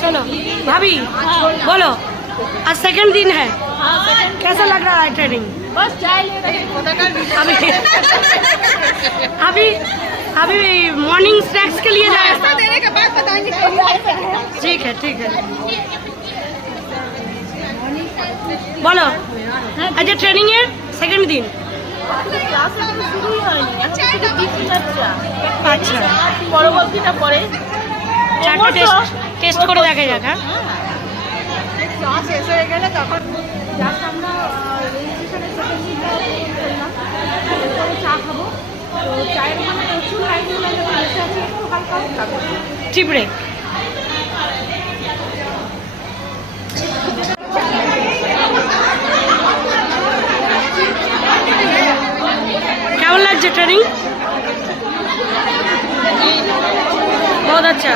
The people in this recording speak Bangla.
चलो भाभी बोलो, आज सेकंड दिन है, कैसा लग रहा है ट्रेनिंग? बस चाय ले रहे हैं। अभी अभी अभी मॉर्निंग स्नैक्स के लिए जाए। देने के बाद बताएंगे। ठीक है ठीक है, बोलो आज ट्रेनिंग है सेकंड दिन। ক্লাস এখনো শুরুই হয়নি, এখন শুধু দিচ্ছি যাচ্ছে। আচ্ছা, পরবর্তীটা পরে চারটে টেস্ট করে দেখা যাক। হ্যাঁ ক্লাস শেষ হয়ে গেলে তখন জাস্ট আমরা রেজিস্ট্রেশনের সেকেন্ড দিনটা করলাম, এরপরে চা খাবো। তো চায়ের ওখানে প্রচুর লাইন লাগে, বসে আছি, একটু হালকা খাবো। চিপড়ে কেমন লাগছে ট্রেনিং? बहुत अच्छा।